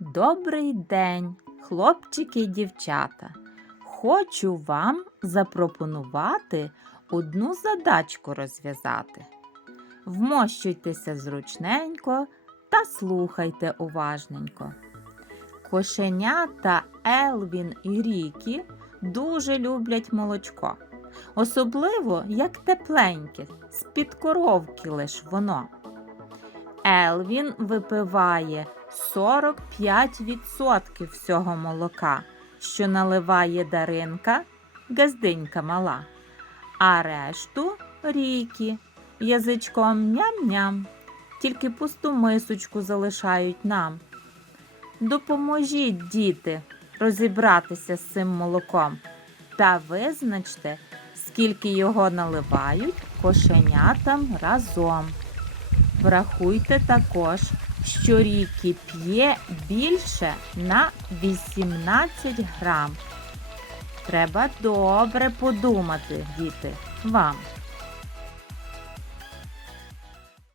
Добрий день, хлопчики і дівчата. Хочу вам запропонувати одну задачку розв'язати. Вмощуйтеся зручненько та слухайте уважненько. Кошенята Елвін і Рікі дуже люблять молочко. Особливо, як тепленьке, з-під коровки лиш воно. Елвін випиває 45% всього молока, що наливає Даринка, газдинька мала, а решту ріки язичком ням-ням, тільки пусту мисочку залишають нам. Допоможіть, діти, розібратися з цим молоком та визначте, скільки його наливають кошенятам разом. Врахуйте також, що ріки п'є більше на 18 грам. Треба добре подумати, діти, вам.